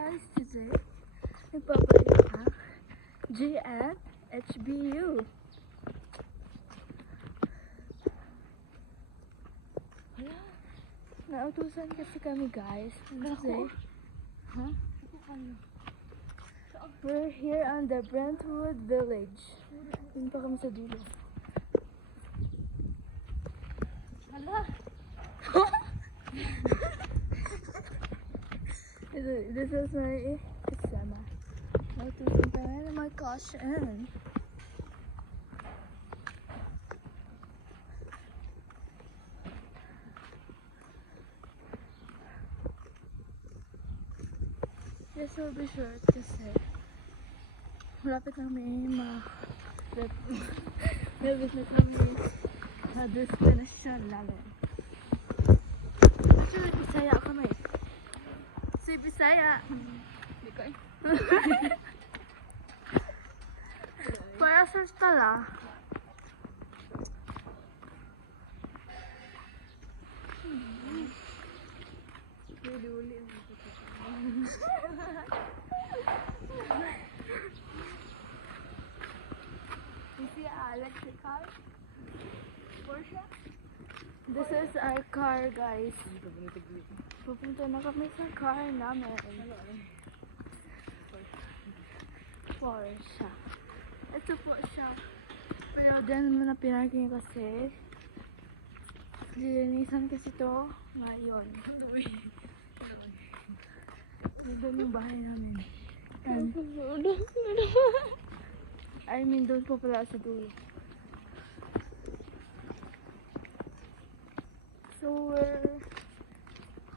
guys, today nagpapalik ka JN HBU. Wala. Nautusan kasi kami guys. Kasi, we're here on the Brentwood Village. Yun pa kami sa dulo. Hala! This is my kasama. Nautusan kami na my caution. This will be short kasi malapit kami malapit na kami destination namin. Actually, Bisaya kami. Si Bisaya. Hindi ko eh. Para sa tala. Uli-uli. Is electrical? Porsche? This is our car, guys. Pupunta na kami sa car namin. Porsche. Ito po siya. Pero din mo na pinarking kasi. Lilinisan kasi to ngayon. Doon yung bahay namin. I mean, doon po pala sa dulo. So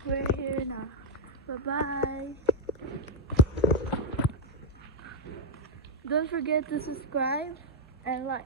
we're here na. Bye-bye. Don't forget to subscribe and like.